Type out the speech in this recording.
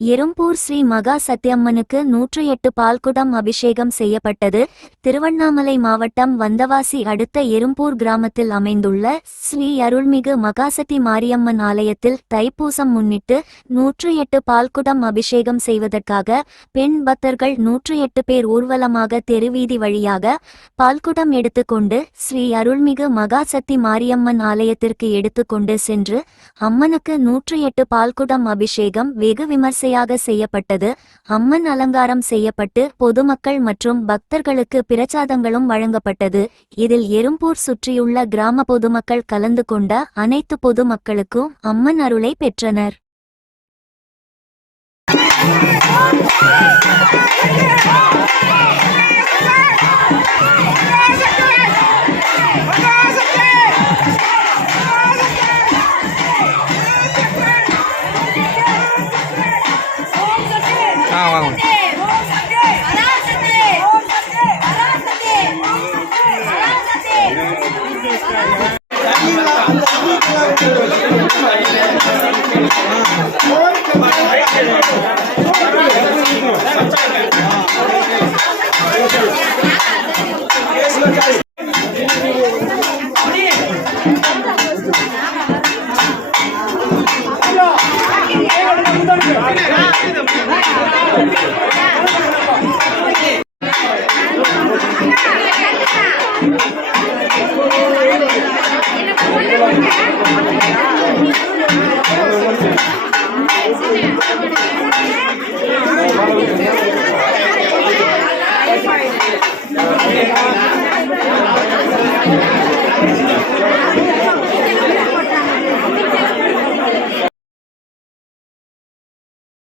எறும்பூர் ஸ்ரீ மகா சத்தியம்மனுக்கு 108 பால்குடம் அபிஷேகம் செய்யப்பட்டது. திருவண்ணாமலை மாவட்டம் வந்தவாசி அடுத்த எறும்பூர் கிராமத்தில் அமைந்துள்ள ஸ்ரீ அருள்மிகு மகாசதி மாரியம்மன் ஆலயத்தில் தைப்பூசம் முன்னிட்டு 108 பால்குடம் அபிஷேகம் செய்வதற்காக பெண் பக்தர்கள் 108 பேர் ஊர்வலமாக தெருவீதி வழியாக பால்குடம் எடுத்துக்கொண்டு ஸ்ரீ அருள்மிகு மகாசதி மாரியம்மன் ஆலயத்திற்கு எடுத்துக்கொண்டு சென்று அம்மனுக்கு 108 பால்குடம் அபிஷேகம் வெகு விமர்சையாக செய்யப்பட்டது. அம்மன் அலங்காரம் செய்யப்பட்டு பொதுமக்கள் மற்றும் பக்தர்களுக்கு பிரசாதங்களும் வழங்கப்பட்டது. இதில் எறும்பூர் சுற்றியுள்ள கிராம பொதுமக்கள் கலந்து கொண்ட அனைத்து பொதுமக்களுக்கும் அம்மன் அருளை பெற்றனர். Yeah.